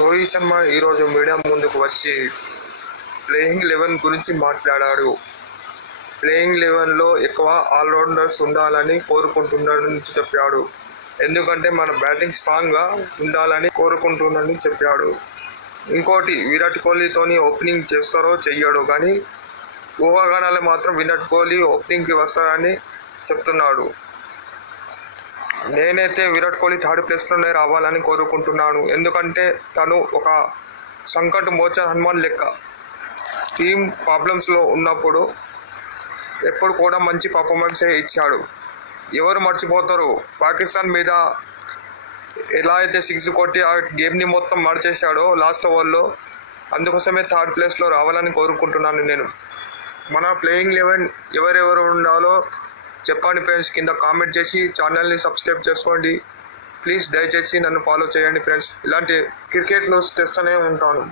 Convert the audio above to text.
రోహిత్ శర్మ ఈరోజు మీడియా ముందుకు వచ్చి ప్లేయింగ్ 11 గురించి మాట్లాడాడు. ప్లేయింగ్ 11లో ఎక్కువ ఆల్రౌండర్స్ ఉండాలని కోరుకుంటున్నానని చెప్పాడు. ఎందుకంటే మన బ్యాటింగ్ స్ట్రాంగ్గా ఉండాలని కోరుకుంటున్నానని చెప్పాడు. ఇంకోటి, విరాట్ కోహ్లీతోని ఓపెనింగ్ చేస్తారో చెయ్యడో కానీ ఊహాగానాలు మాత్రం విరాట్ కోహ్లీ ఓపెనింగ్కి వస్తారని చెప్తున్నాడు. నేనైతే విరాట్ కోహ్లీ 3rd ప్లేస్లోనే రావాలని కోరుకుంటున్నాను. ఎందుకంటే తను ఒక సంకట్ మోచన్ హనుమాన్ లెక్క. టీమ్ ప్రాబ్లమ్స్లో ఉన్నప్పుడు ఎప్పుడు కూడా మంచి పర్ఫార్మెన్సే ఇచ్చాడు. ఎవరు మర్చిపోతారు పాకిస్తాన్ మీద ఎలా అయితే 6 కొట్టి ఆ గేమ్ని మొత్తం మార్చేశాడో లాస్ట్ ఓవర్లో. అందుకోసమే 3rd ప్లేస్లో రావాలని కోరుకుంటున్నాను నేను. మన ప్లేయింగ్ 11 ఎవరెవరు ఉండాలో చెప్పండి ఫ్రెండ్స్. కింద కామెంట్ చేసి ఛానల్ని సబ్స్క్రైబ్ చేసుకోండి ప్లీజ్. దయచేసి నన్ను ఫాలో చేయండి ఫ్రెండ్స్. ఇలాంటి క్రికెట్ న్యూస్ తెస్తూనే ఉంటాను.